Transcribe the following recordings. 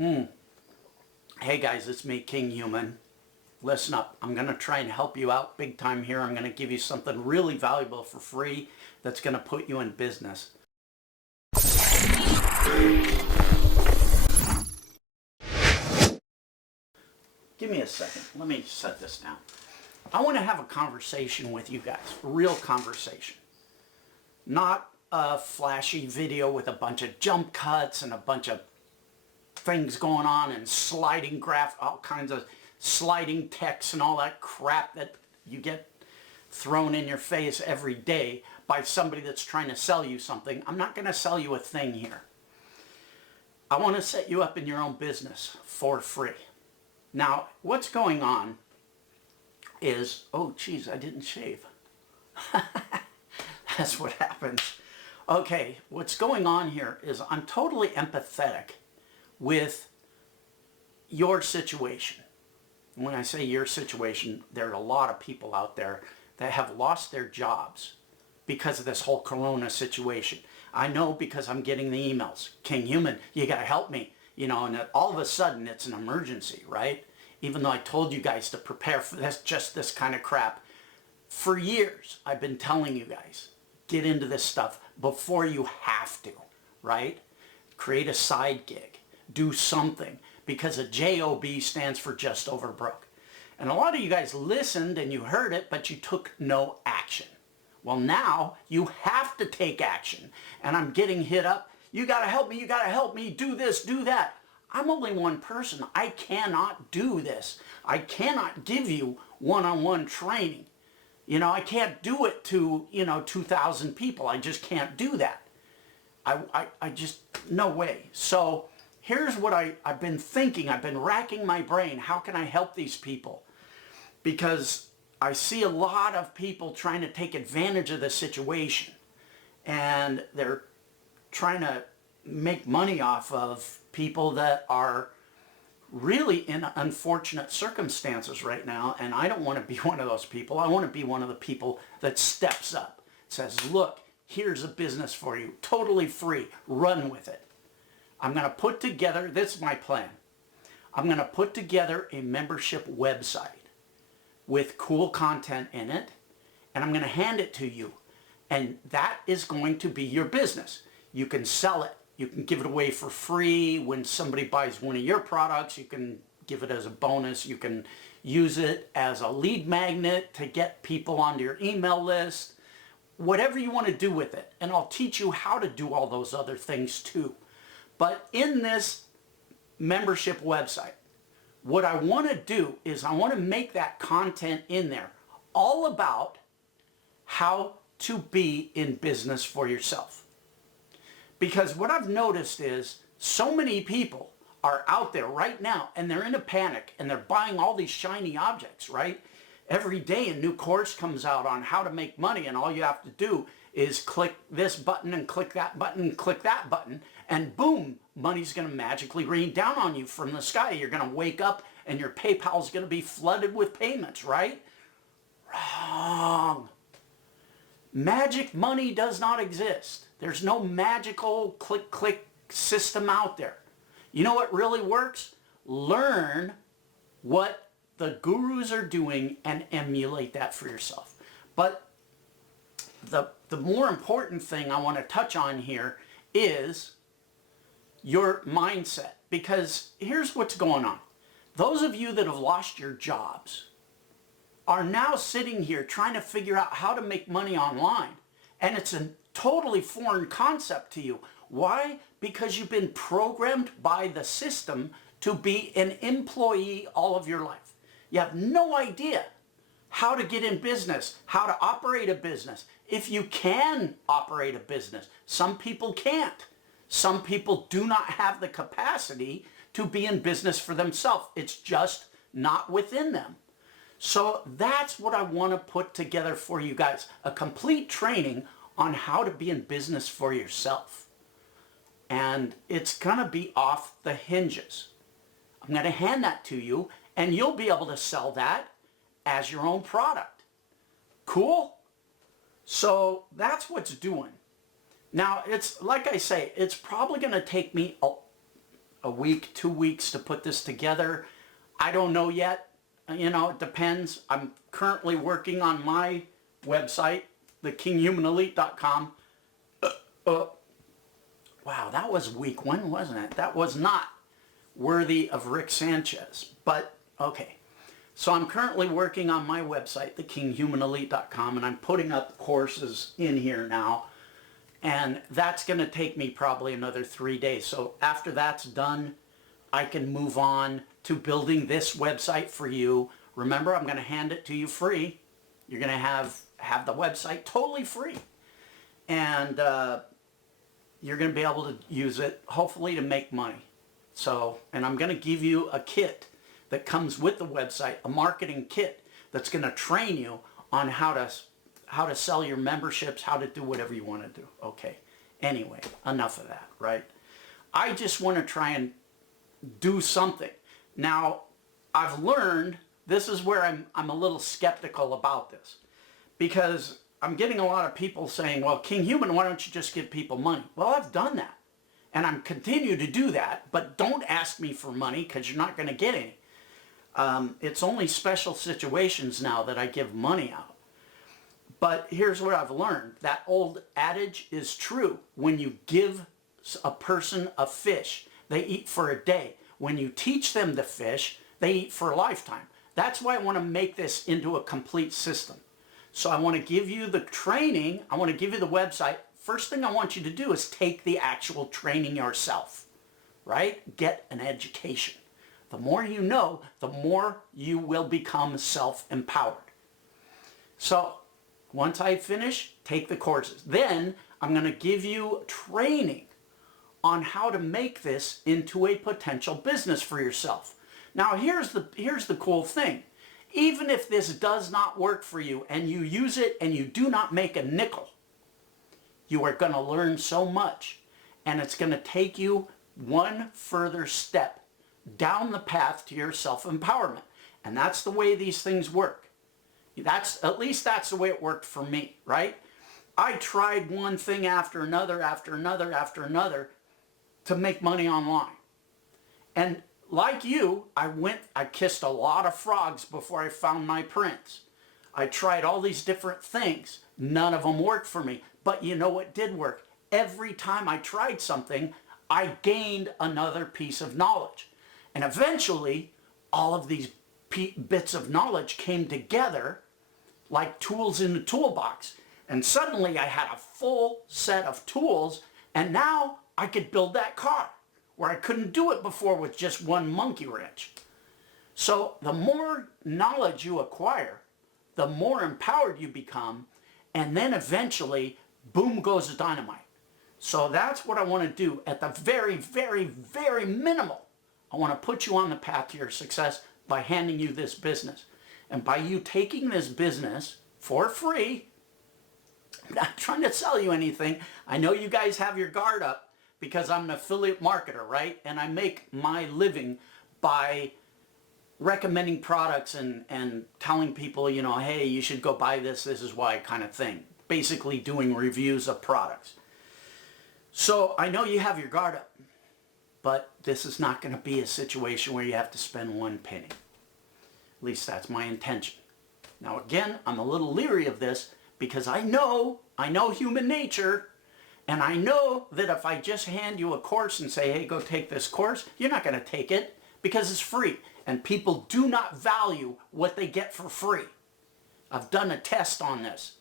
Hey guys, it's me, Kinghuman. Listen up. I'm going to try and help you out big time here. I'm going to give you something really valuable for free that's going to put you in business. Give me a second. Let me set this down. I want to have a conversation with you guys. A real conversation. Not a flashy video with a bunch of jump cuts and a bunch of things going on and sliding graph, all kinds of sliding text and all that crap that you get thrown in your face every day by somebody that's trying to sell you something. I'm not going to sell you a thing here. I want to set you up in your own business for free. Now, what's going on is, oh geez, I didn't shave. That's what happens. Okay, what's going on here is I'm totally empathetic with your situation. When I say your situation, there are a lot of people out there that have lost their jobs because of this whole corona situation. I know because I'm getting the emails. Kinghuman, you gotta help me. You know, and all of a sudden it's an emergency, right? Even though I told you guys to prepare for this, just this kind of crap. For years, I've been telling you guys, get into this stuff before you have to, right? Create a side gig. Do something, because a JOB stands for just over broke. And a lot of you guys listened and you heard it, but you took no action. Well, now you have to take action. And I'm getting hit up. You got to help me. You got to help me. Do this, do that. I'm only one person. I cannot do this. I cannot give you one-on-one training. You know, I can't do it to, 2,000 people. I just can't do that. I just, no way. So here's what I've been thinking. I've been racking my brain. How can I help these people? Because I see a lot of people trying to take advantage of the situation. And they're trying to make money off of people that are really in unfortunate circumstances right now. And I don't want to be one of those people. I want to be one of the people that steps up, says, look, here's a business for you, totally free. Run with it. I'm going to put together, this is my plan. I'm going to put together a membership website with cool content in it, and I'm going to hand it to you. And that is going to be your business. You can sell it. You can give it away for free. When somebody buys one of your products, you can give it as a bonus. You can use it as a lead magnet to get people onto your email list. Whatever you want to do with it. And I'll teach you how to do all those other things too. But in this membership website, what I want to do is I want to make that content in there all about how to be in business for yourself. Because what I've noticed is so many people are out there right now and they're in a panic and they're buying all these shiny objects, right? Every day a new course comes out on how to make money, and all you have to do is click this button and click that button and click that button, and boom, money's going to magically rain down on you from the sky. You're going to wake up and your PayPal's going to be flooded with payments, right? Wrong. Magic money does not exist. There's no magical click system out there. You know what really works? Learn what the gurus are doing and emulate that for yourself. But the more important thing I want to touch on here is your mindset. Because here's what's going on. Those of you that have lost your jobs are now sitting here trying to figure out how to make money online. And it's a totally foreign concept to you. Why? Because you've been programmed by the system to be an employee all of your life. You have no idea how to get in business, how to operate a business. If you can operate a business, some people can't. Some people do not have the capacity to be in business for themselves. It's just not within them. So that's what I want to put together for you guys. A complete training on how to be in business for yourself. And it's going to be off the hinges. I'm going to hand that to you, and you'll be able to sell that as your own product. Cool? So that's what's doing. Now, it's like I say, it's probably going to take me a week, 2 weeks to put this together. I don't know yet. It depends. I'm currently working on my website, the kinghumanelite.com. Wow, that was week one, wasn't it? That was not worthy of Rick Sanchez, but okay. So I'm currently working on my website, the kinghumanelite.com, and I'm putting up courses in here now. And that's going to take me probably another 3 days. So after that's done, I can move on to building this website for you. Remember, I'm going to hand it to you free. You're going to have the website totally free. And you're going to be able to use it, hopefully, to make money. So, and I'm going to give you a kit that comes with the website, a marketing kit that's going to train you on how to sell your memberships, how to do whatever you want to do. Okay. Anyway, enough of that, right? I just want to try and do something. Now, I've learned, this is where I'm a little skeptical about this, because I'm getting a lot of people saying, well, Kinghuman, why don't you just give people money? Well, I've done that, and I'm continue to do that, but don't ask me for money because you're not going to get any. It's only special situations now that I give money out. But here's what I've learned. That old adage is true. When you give a person a fish, they eat for a day. When you teach them to fish, they eat for a lifetime. That's why I want to make this into a complete system. So I want to give you the training. I want to give you the website. First thing I want you to do is take the actual training yourself, right? Get an education. The more you know, the more you will become self-empowered. So once I finish, take the courses. Then I'm going to give you training on how to make this into a potential business for yourself. Now here's the cool thing. Even if this does not work for you and you use it and you do not make a nickel, you are going to learn so much, and it's going to take you one further step down the path to your self-empowerment. And that's the way these things work. At least that's the way it worked for me, right? I tried one thing after another, after another, after another to make money online. And like you, I kissed a lot of frogs before I found my prince. I tried all these different things. None of them worked for me. But you know what did work? Every time I tried something, I gained another piece of knowledge. And eventually, all of these bits of knowledge came together like tools in the toolbox. And suddenly I had a full set of tools, and now I could build that car, where I couldn't do it before with just one monkey wrench. So the more knowledge you acquire, the more empowered you become, and then eventually, boom goes the dynamite. So that's what I want to do at the very, very, very minimal. I want to put you on the path to your success by handing you this business. And by you taking this business for free, I'm not trying to sell you anything. I know you guys have your guard up because I'm an affiliate marketer, right? And I make my living by recommending products and telling people, hey, you should go buy this is why kind of thing. Basically doing reviews of products. So I know you have your guard up, but this is not going to be a situation where you have to spend one penny. At least that's my intention. Now again, I'm a little leery of this because I know human nature, and I know that if I just hand you a course and say, hey, go take this course, you're not going to take it because it's free. And people do not value what they get for free. I've done a test on this.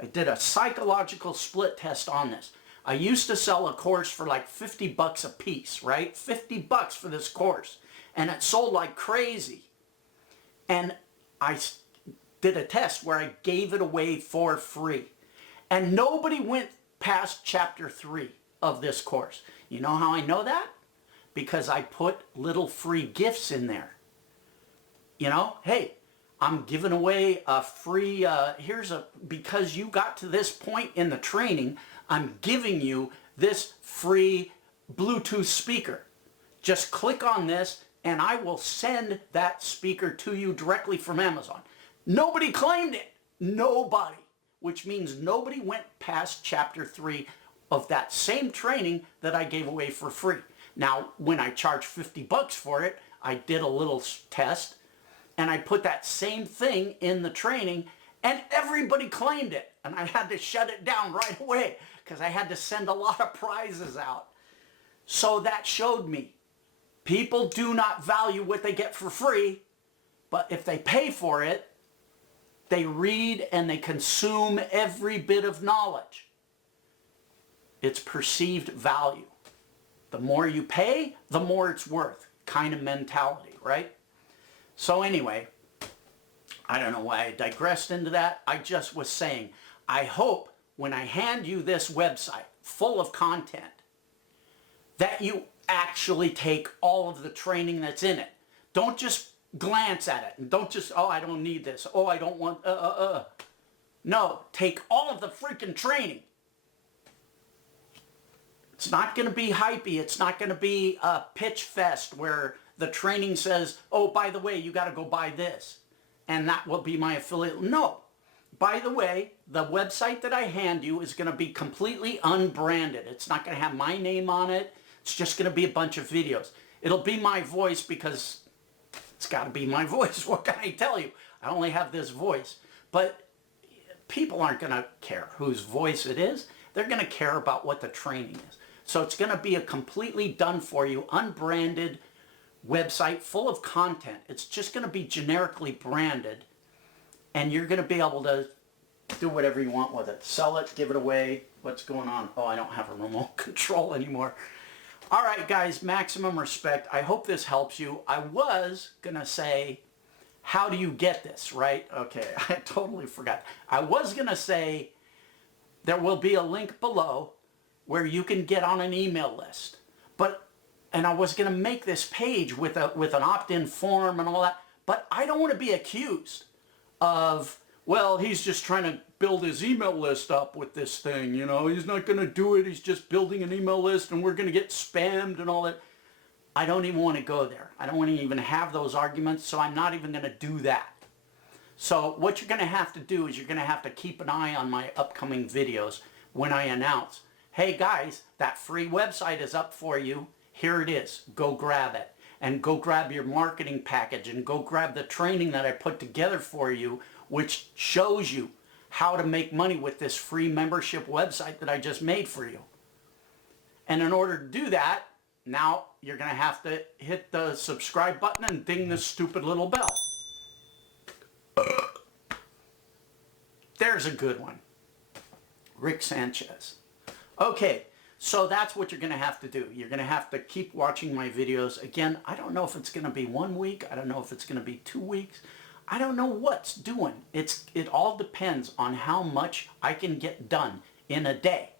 I did a psychological split test on this. I used to sell a course for like $50 a piece, right? $50 for this course. And it sold like crazy. And I did a test where I gave it away for free. And nobody went past chapter 3 of this course. You know how I know that? Because I put little free gifts in there. Hey, I'm giving away a free, because you got to this point in the training, I'm giving you this free Bluetooth speaker. Just click on this and I will send that speaker to you directly from Amazon. Nobody claimed it. Nobody. Which means nobody went past chapter 3 of that same training that I gave away for free. Now, when I charged 50 bucks for it, I did a little test and I put that same thing in the training and everybody claimed it. And I had to shut it down right away because I had to send a lot of prizes out. So that showed me people do not value what they get for free, but if they pay for it, they read and they consume every bit of knowledge. It's perceived value. The more you pay, the more it's worth, kind of mentality, right? So anyway, I don't know why I digressed into that. I just was saying, I hope when I hand you this website full of content, that you actually take all of the training that's in it. Don't just glance at it and don't just, oh, I don't need this. Oh, I don't want, No, take all of the freaking training. It's not going to be hypey. It's not going to be a pitch fest where the training says, oh, by the way, you got to go buy this. And that will be my affiliate. No. By the way, the website that I hand you is going to be completely unbranded. It's not going to have my name on it. It's just going to be a bunch of videos. It'll be my voice because it's got to be my voice. What can I tell you? I only have this voice. But people aren't going to care whose voice it is. They're going to care about what the training is. So it's going to be a completely done for you, unbranded website full of content. It's just going to be generically branded. And you're going to be able to do whatever you want with it. Sell it, give it away. What's going on? Oh, I don't have a remote control anymore. All right, guys, maximum respect. I hope this helps you. I was going to say, how do you get this, right? Okay, I totally forgot. I was going to say there will be a link below where you can get on an email list. And I was going to make this page with an opt-in form and all that, but I don't want to be accused of, well, he's just trying to build his email list up with this thing, you know, he's not going to do it, he's just building an email list and we're going to get spammed and all that. I don't even want to go there. I don't want to even have those arguments, so I'm not even going to do that. So what you're going to have to do is you're going to have to keep an eye on my upcoming videos when I announce, hey guys, that free website is up for you. Here it is. Go grab it. And go grab your marketing package and go grab the training that I put together for you, which shows you how to make money with this free membership website that I just made for you. And in order to do that, now you're going to have to hit the subscribe button and ding this stupid little bell. There's a good one. Rick Sanchez. Okay, so that's what you're going to have to do. You're going to have to keep watching my videos. Again, I don't know if it's going to be 1 week. I don't know if it's going to be 2 weeks. I don't know what's doing. It all depends on how much I can get done in a day.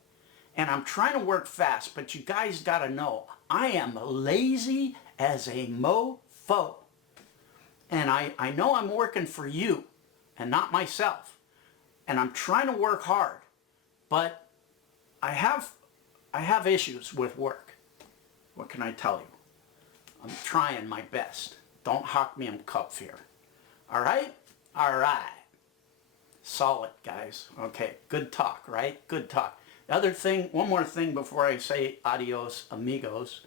And I'm trying to work fast, but you guys got to know, I am lazy as a mofo. And I know I'm working for you and not myself. And I'm trying to work hard. But I have issues with work. What can I tell you? I'm trying my best. Don't hawk me in cup here. All right? All right. Solid, guys. Okay, good talk, right? Good talk. The other thing, one more thing before I say adios, amigos,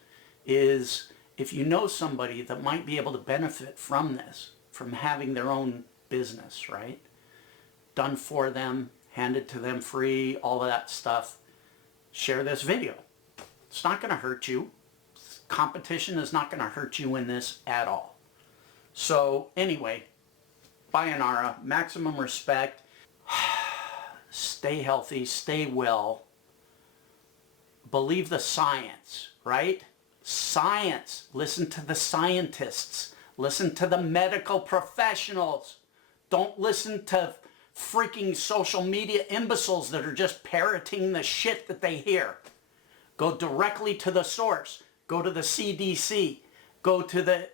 is if you know somebody that might be able to benefit from this, from having their own business, right? Done for them, handed to them free, all of that stuff, share this video. It's not going to hurt you. Competition is not going to hurt you in this at all. So anyway, sayonara, maximum respect. Stay healthy, stay well. Believe the science, right? Science. Listen to the scientists. Listen to the medical professionals. Don't listen to freaking social media imbeciles that are just parroting the shit that they hear. Go directly to the source. Go to the CDC. Go to the,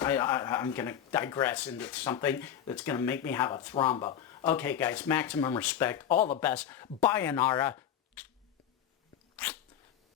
I'm going to digress into something that's going to make me have a thrombo. Okay, guys, maximum respect. All the best. Sayonara.